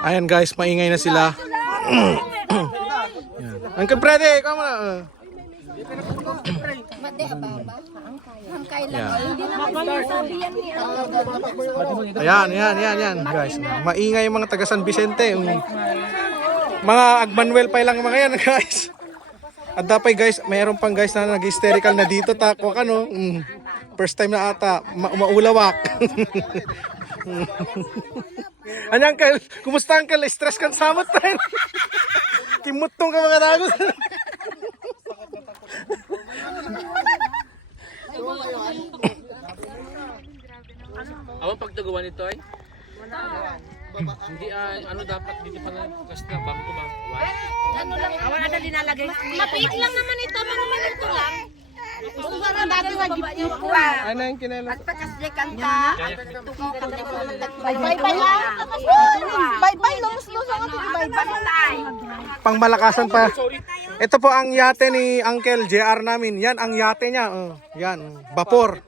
Ayan guys, maingay na sila. Uncle Freddy, ikaw muna. Ayan guys. Maingay yung mga taga San Vicente. Mga Agmanuel pa lang mga yan guys. At dapat guys, mayroon pang guys na nag-hysterical na dito. Tako ano. First time na ata. Maulawak. Ano uncle? Kumusta uncle? Stress kang samot tayo. Kimutong ka mga dagos. Awang pagtagawa nito ay? Hindi ano dapat dito pa na kasi na bago ko ba? Ano lang, awan na linalagay. Mapit lang naman ito, mga minuto lang. Kung wala natin yung kuha. Ano yung kinala? At pakasya kanta. Bye-bye lang. Bye-bye, lumus-lumus ang ating bye-bye. Pangmalakasan pa. Ito po ang yate ni Uncle JR namin. Yan ang yate niya. Yan, vapor.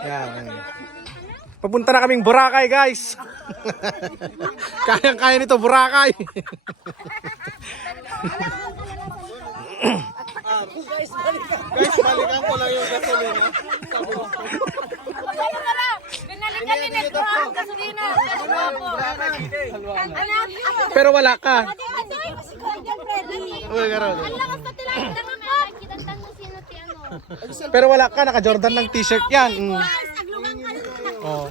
Yan. Papunta na kaming Boracay, guys. Kayang-kaya nito Boracay. Guys, balikan ko lang yung gasolina. Binalikan ni Negro ang gasolina. Pero wala ka. Ang lakas na tilahin na naman. Kitang mo sino ti ano. Pero wala ka. Naka-Jordan ng t-shirt yan. Aglungan ka na. Oh.